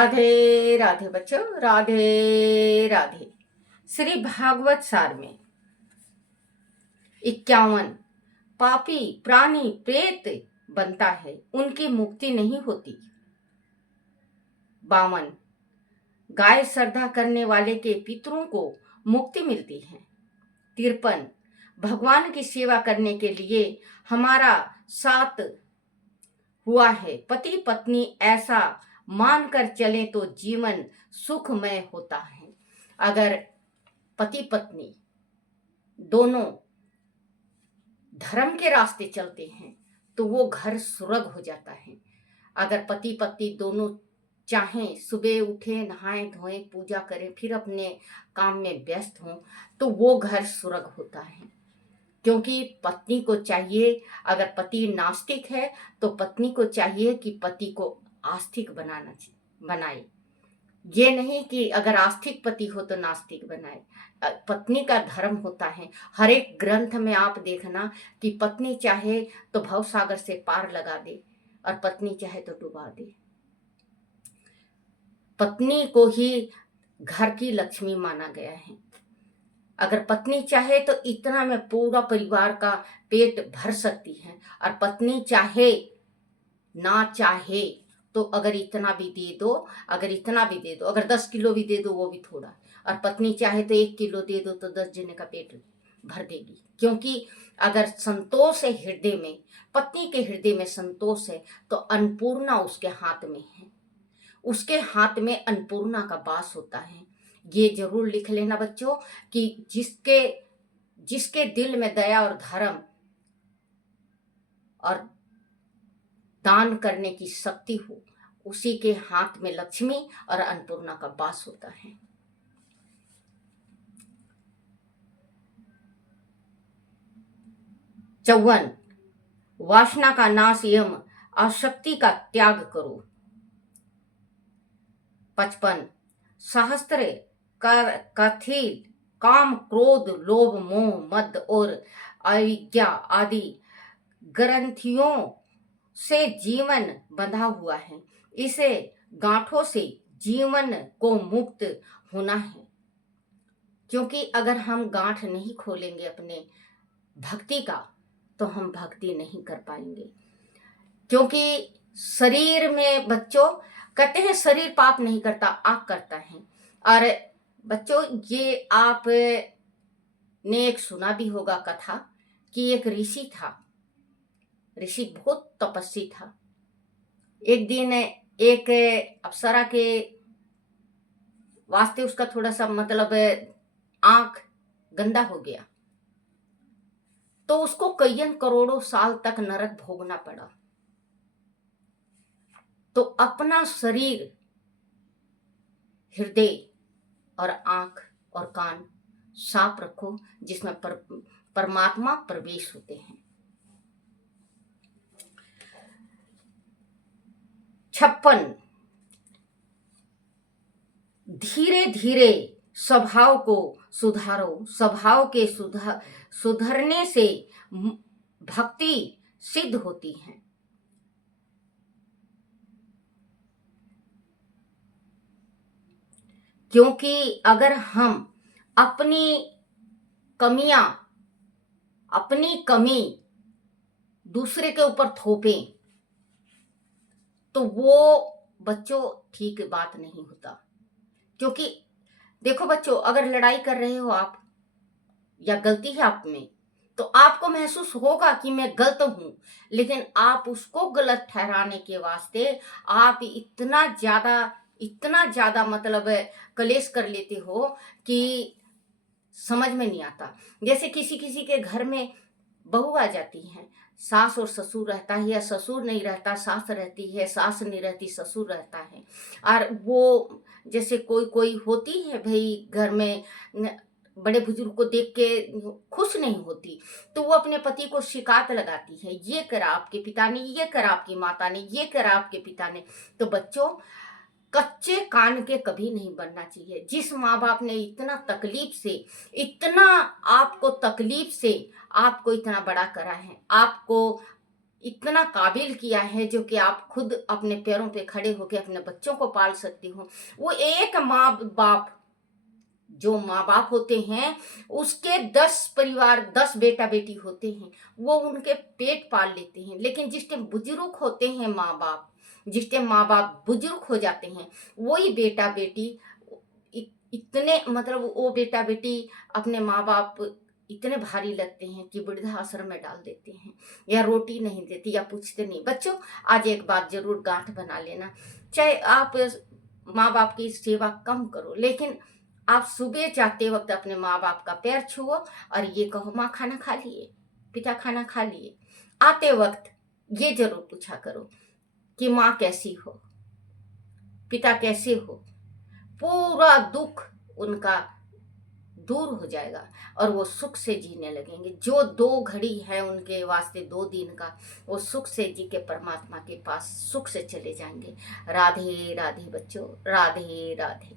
राधे राधे बच्चों, राधे राधे। श्री भागवत सार में 51 पापी प्राणी प्रेत बनता है, उनकी मुक्ति नहीं होती। 52 गाय श्रद्धा करने वाले के पितरों को मुक्ति मिलती है। 53 भगवान की सेवा करने के लिए हमारा साथ हुआ है, पति पत्नी ऐसा मानकर चले तो जीवन सुखमय होता है। अगर पति पत्नी दोनों धर्म के रास्ते चलते हैं तो वो घर स्वर्ग हो जाता है। अगर पति पत्नी दोनों चाहें सुबह उठे, नहाएं धोएं, पूजा करें, फिर अपने काम में व्यस्त हों तो वो घर स्वर्ग होता है। क्योंकि पत्नी को चाहिए, अगर पति नास्तिक है तो पत्नी को चाहिए कि पति को आस्तिक बनाए। ये नहीं कि अगर आस्तिक पति हो तो नास्तिक बनाए। पत्नी का धर्म होता है। हर एक ग्रंथ में आप देखना कि पत्नी चाहे तो भवसागर से पार लगा दे और पत्नी चाहे तो डुबा दे। पत्नी को ही घर की लक्ष्मी माना गया है। अगर पत्नी चाहे तो इतना में पूरा परिवार का पेट भर सकती है, और पत्नी चाहे ना चाहे तो अगर इतना भी दे दो, अगर 10 किलो भी दे दो वो भी थोड़ा, और पत्नी चाहे तो 1 किलो दे दो तो 10 जने का पेट भर देगी। क्योंकि अगर संतोष है हृदय में, पत्नी के हृदय में संतोष है तो अन्नपूर्णा उसके हाथ में है, उसके हाथ में अन्नपूर्णा का वास होता है। ये जरूर लिख लेना बच्चों कि जिसके दिल में दया और धर्म और दान करने की शक्ति हो, उसी के हाथ में लक्ष्मी और अन्नपूर्णा का वास होता है। चौवन वासना का नाश एवं आसक्ति का त्याग करो। 55 सहस्त्र कथित काम क्रोध लोभ मोह मद और अविद्या आदि ग्रंथियों से जीवन बंधा हुआ है। इसे गांठों से जीवन को मुक्त होना है। क्योंकि अगर हम गांठ नहीं खोलेंगे अपने भक्ति का तो हम भक्ति नहीं कर पाएंगे। क्योंकि शरीर में बच्चों कहते हैं शरीर पाप नहीं करता, आँख करता है। और बच्चों ये आप ने एक सुना भी होगा कथा कि एक ऋषि था, ऋषि बहुत तपस्वी था। एक दिन एक अप्सरा के वास्ते उसका थोड़ा सा मतलब आँख गंदा हो गया, तो उसको कईयन करोड़ों साल तक नरक भोगना पड़ा। तो अपना शरीर, हृदय और आंख और कान साफ रखो, जिसमें परमात्मा प्रवेश होते हैं। 56 धीरे धीरे स्वभाव को सुधारो। स्वभाव के सुधरने से भक्ति सिद्ध होती है। क्योंकि अगर हम अपनी कमी दूसरे के ऊपर थोपें तो वो बच्चों ठीक बात नहीं होता। क्योंकि देखो बच्चों, अगर लड़ाई कर रहे हो आप या गलती है आप में, तो आपको महसूस होगा कि मैं गलत हूं, लेकिन आप उसको गलत ठहराने के वास्ते आप इतना ज्यादा मतलब कलेश कर लेते हो कि समझ में नहीं आता। जैसे किसी के घर में बहू आ जाती है, सास और ससुर रहता है, या ससुर नहीं रहता सास रहती है, सास नहीं रहती ससुर रहता है। और वो जैसे कोई होती है भाई घर में बड़े बुजुर्ग को देख के खुश नहीं होती, तो वो अपने पति को शिकायत लगाती है, ये करा आपके पिता ने, ये करा आपकी माता ने, ये करा आपके पिता ने। तो बच्चों कच्चे कान के कभी नहीं बनना चाहिए। जिस माँ बाप ने इतना आपको तकलीफ से आपको इतना बड़ा करा है, आपको इतना काबिल किया है जो कि आप खुद अपने पैरों पे खड़े होकर अपने बच्चों को पाल सकती हो। वो एक माँ बाप, जो माँ बाप होते हैं उसके 10 परिवार, 10 बेटा बेटी होते हैं, वो उनके पेट पाल लेते हैं। लेकिन जिस टाइम बुजुर्ग होते हैं माँ बाप, जिस टाइम माँ बाप बुजुर्ग हो जाते हैं, वही बेटा बेटी इतने, मतलब वो बेटा बेटी अपने माँ बाप इतने भारी लगते हैं कि वृद्धाश्रम में डाल देते हैं, या रोटी नहीं देती, या पूछते नहीं। बच्चों, आज एक बात जरूर गांठ बना लेना, चाहे आप माँ बाप की सेवा कम करो, लेकिन आप सुबह जाते वक्त अपने माँ बाप का पैर छुओ और ये कहो, माँ खाना खा लिए, पिता खाना खा लिए। आते वक्त ये जरूर पूछा करो कि माँ कैसी हो, पिता कैसे हो। पूरा दुख उनका दूर हो जाएगा और वो सुख से जीने लगेंगे। जो 2 घड़ी है उनके वास्ते, 2 दिन का, वो सुख से जी के परमात्मा के पास सुख से चले जाएंगे। राधे राधे बच्चों, राधे राधे।